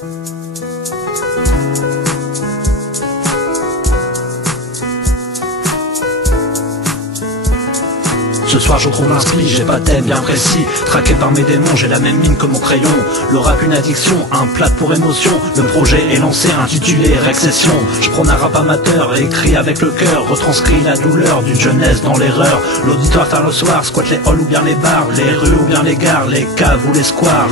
Ce soir je trouve un split, j'ai pas de thème bien précis. Traqué par mes démons, j'ai la même mine que mon crayon. Le rap une addiction, un plat pour émotion. Le projet est lancé, intitulé Rexession. Je prône un rap amateur, écrit avec le cœur. Retranscrit la douleur d'une jeunesse dans l'erreur. L'auditoire tard le soir, squatte les halls ou bien les bars. Les rues ou bien les gares, les caves ou les squares.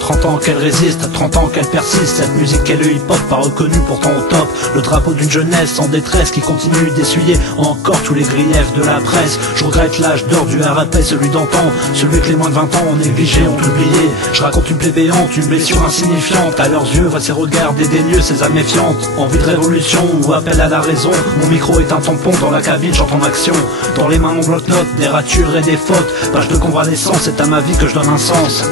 30 ans qu'elle résiste, 30 ans qu'elle persiste. Cette musique qu'est le hip-hop, pas reconnue pourtant au top. Le drapeau d'une jeunesse en détresse qui continue d'essuyer encore tous les griefs de la presse. Je regrette l'âge d'or du RAP, celui d'antan, celui que les moins de 20 ans ont négligé, ont oublié. Je raconte une plaie béante, une blessure insignifiante. À leurs yeux, voient ces regards dédaigneux, ces âmes méfiantes. Envie de révolution ou appel à la raison. Mon micro est un tampon dans la cabine, j'entends en action. Dans les mains mon bloc-notes, des ratures et des fautes. Page de convalescence, c'est à ma vie que je donne un sens.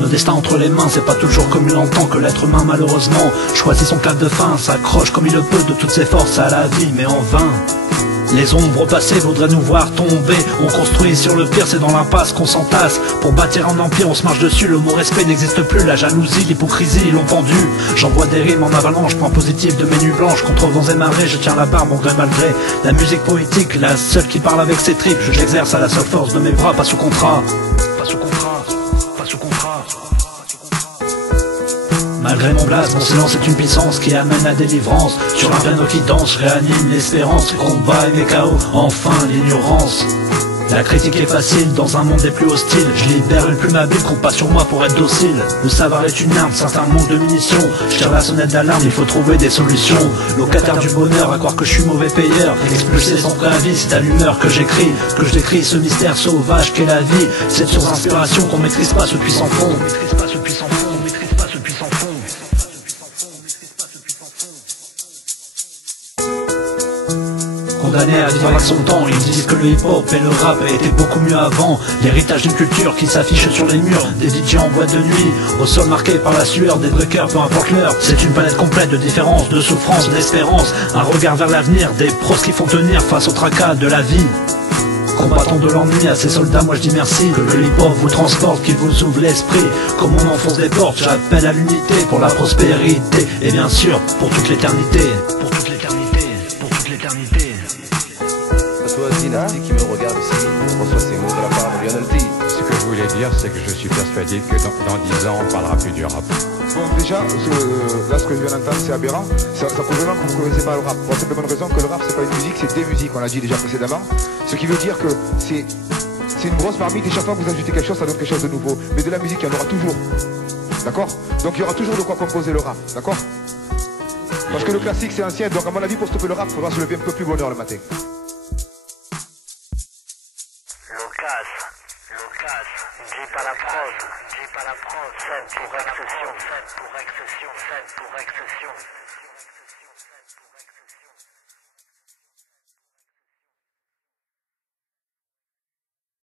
Le destin entre les mains, c'est pas toujours comme il entend que l'être humain malheureusement choisit son clap de fin, s'accroche comme il le peut de toutes ses forces à la vie, mais en vain. Les ombres passées voudraient nous voir tomber. On construit sur le pire, c'est dans l'impasse qu'on s'entasse. Pour bâtir un empire, on se marche dessus. Le mot respect n'existe plus, la jalousie, l'hypocrisie l'ont pendu. J'envoie des rimes en avalanche, point positif de mes nuits blanches. Contre vents et marées, je tiens la barre, mon gré malgré. La musique poétique, la seule qui parle avec ses tripes. Je l'exerce à la seule force de mes bras, pas sous contrat. Pas sous contrat, pas sous contrat. Malgré mon blast, mon silence est une puissance qui amène la délivrance. Sur un piano qui danse, je réanime l'espérance. Combat et mes chaos, enfin l'ignorance. La critique est facile dans un monde des plus hostiles. Je libère une plume habile, compte pas sur moi pour être docile. Le savoir est une arme, c'est un monde de munitions. Je tire la sonnette d'alarme, il faut trouver des solutions. Locataire du bonheur, à croire que je suis mauvais payeur. Expulsé sans préavis, c'est à l'humeur que j'écris. Que je décris ce mystère sauvage qu'est la vie. Cette source d'inspiration qu'on maîtrise pas ce puissant fond. Condamné à vivre avec son temps, ils disent que le hip-hop et le rap étaient beaucoup mieux avant. L'héritage d'une culture qui s'affiche sur les murs, des DJ en boîte de nuit, au sol marqué par la sueur, des breakers, peu importe l'heure. C'est une palette complète de différences, de souffrances, d'espérance, un regard vers l'avenir, des pros qui font tenir face au tracas de la vie. Combattant de l'ennui à ces soldats, moi je dis merci. Que le hip-hop vous transporte, qu'il vous ouvre l'esprit. Comme on enfonce des portes, j'appelle à l'unité pour la prospérité. Et bien sûr, pour toute l'éternité. Pour toute l'éternité, pour toute l'éternité. Toi, Zinati, qui me regarde ici, reçoit ces mots de la part de Lionel T. Ce que je voulais dire, c'est que je suis persuadé que dans 10 ans, on parlera plus du rap. Bon, déjà, là, ce que je viens d'entendre, c'est aberrant. Ça prouve vraiment que vous ne connaissez pas le rap. Pour la simple bonne raison que le rap, c'est pas une musique, c'est des musiques, on l'a dit déjà précédemment. Ce qui veut dire que c'est une grosse marmite et chaque fois que vous ajoutez quelque chose, ça donne quelque chose de nouveau. Mais de la musique, il y en aura toujours. D'accord? Donc il y aura toujours de quoi composer le rap. D'accord? Parce que le classique, c'est ancien. Donc à mon avis, pour stopper le rap, il faudra se lever un peu plus bonne heure le matin. Jeep à la prod, scène pour accession, scène pour accession, scène pour accession.